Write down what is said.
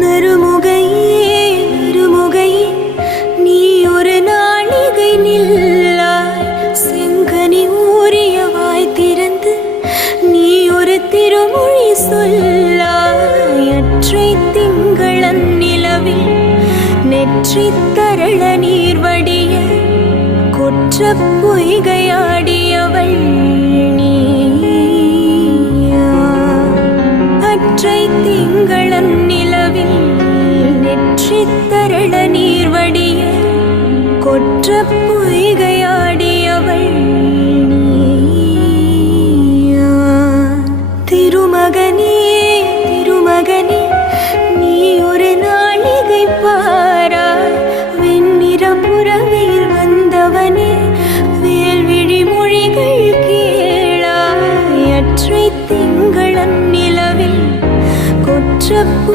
நறுமுகையே நறுமுகையே நீ ஒரு நாளிகை நில்லாய். செங்கனி ஊறிய வாய் திறந்து நீ ஒரு திருமொழி சொல்லாய். அற்றை திங்களன் நிலவில் நெற்றி தரள நீர் வடிய கொற்ற பொய்கையாடியவள் நீயா. அற்றை திங்களன் நிலவில் நெற்றி தரள நீர் வடிய கொற்ற பொய்